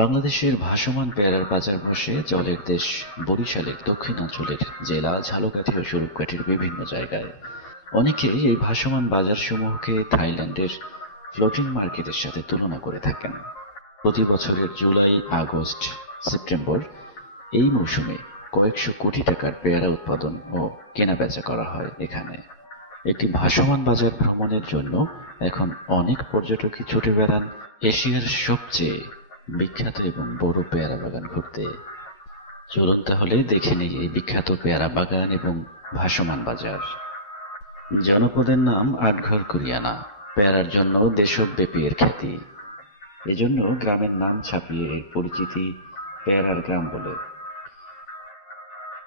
বাংলাদেশের ভাসমান পেয়ারার বাজার বসে জলের দেশ বরিশালের দক্ষিণাঞ্চলের জেলা ঝালকাঠি ও স্বরূপকাঠির বিভিন্ন জায়গায়। অনেকে এই ভাসমান বাজারসমূহকে থাইল্যান্ডের ফ্লোটিং মার্কেটের সাথে তুলনা করে থাকেন। প্রতি বছরের জুলাই, আগস্ট, সেপ্টেম্বর এই মৌসুমে কয়েকশো কোটি টাকার পেয়ারা উৎপাদন ও কেনাবেচা করা হয় এখানে। একটি ভাসমান বাজার ভ্রমণের জন্য এখন অনেক পর্যটকই ছুটে বেড়ান এশিয়ার সবচেয়ে বিখ্যাত এবং বড় পেয়ারা বাগান ঘুরতে। চলুন তাহলে দেখে নেই এই বিখ্যাত পেয়ারা বাগান এবং ভাসমান বাজার। জনপদের নাম আটঘর কুরিয়ানা। পেয়ারার জন্য দেশব্যাপী এর খ্যাতি। এজন্য গ্রামের নাম ছাপিয়ে এর পরিচিতি পেয়ারার গ্রাম বলে।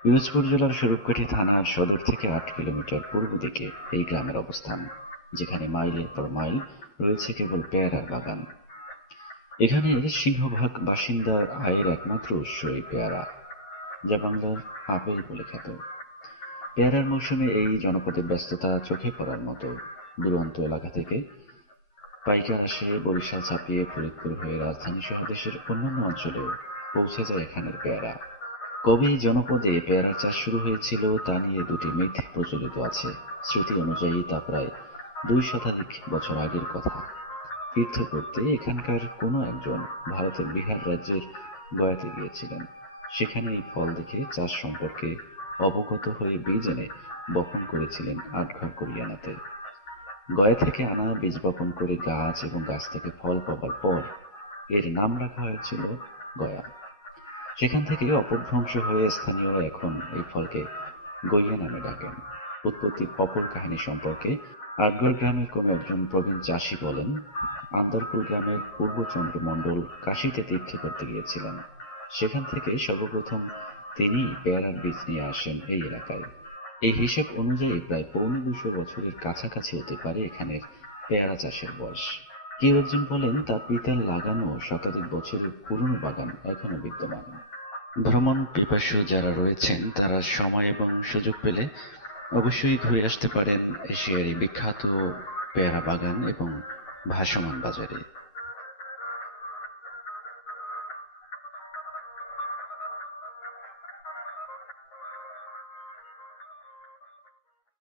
পিরোজপুর জেলার স্বরূপকাঠি থানার সদর থেকে ৮ কিলোমিটার পূর্ব দিকে এই গ্রামের অবস্থান, যেখানে মাইলের পর মাইল রয়েছে কেবল পেয়ারার বাগান। এখানের সিংহভাগ বাসিন্দার আয়ের একমাত্র উৎস এই পেয়ারা, যা বাংলার আপেল বলে খ্যাত। পেয়ারার মৌসুমে এই জনপদের ব্যস্ততা চোখে পড়ার মতো। দূরান্ত এলাকা থেকে পাইকার আসে বরিশাল ছাপিয়ে ফরিদপুর হয়ে রাজধানী সহ দেশের অন্যান্য অঞ্চলেও পৌঁছে যায় এখানের পেয়ারা। কবে এই জনপদে পেয়ারা চাষ শুরু হয়েছিল তা নিয়ে দুটি মিথ প্রচলিত আছে। শ্রুতি অনুযায়ী তা প্রায় ২ শতাধিক বছর আগের কথা। তীর্থ করতে এখানকার কোনো একজন ভারতের বিহার রাজ্যের গয়াতে গিয়েছিলেন। সেখানে এই ফল দেখে চাষ সম্পর্কে অবগত হয়ে বীজ এনে বপন করেছিলেন আটঘর কোরিয়ানাতে। গয়া থেকে আনা বীজ বপন করে গাছ এবং গাছ থেকে ফল পাবার পর এর নাম রাখা হয়েছিল গয়া। সেখান থেকে অপভ্রংশ হয়ে স্থানীয়রা এখন এই ফলকে গইয়া নামে ডাকেন। উৎপত্তির অপর কাহিনী সম্পর্কে আটঘর গ্রামের কোনো একজন প্রবীণ চাষি বলেন, আন্দারপুর গ্রামের পূর্বচন্দ্র মণ্ডল কাশীতে তীর্থ করতে গিয়েছিলেন। সেখান থেকে সর্বপ্রথম তিনি পেয়ারার বীজ নিয়ে আসেন এই এলাকায়। এই হিসেব অনুযায়ী প্রায় ২৫০ বছরের কাছাকাছি হতে পারে এখানের পেয়ারা চাষের বয়স। কেউ একজন বলেন তার পিতার লাগানো শতাধিক বছরের পুরনো বাগান এখনো বিদ্যমান। ভ্রমণ পিপাসু যারা রয়েছেন তারা সময় এবং সুযোগ পেলে অবশ্যই ঘুরে আসতে পারেন এশিয়ার এই বিখ্যাত পেয়ারা বাগান এবং ভাসমান বাজারে।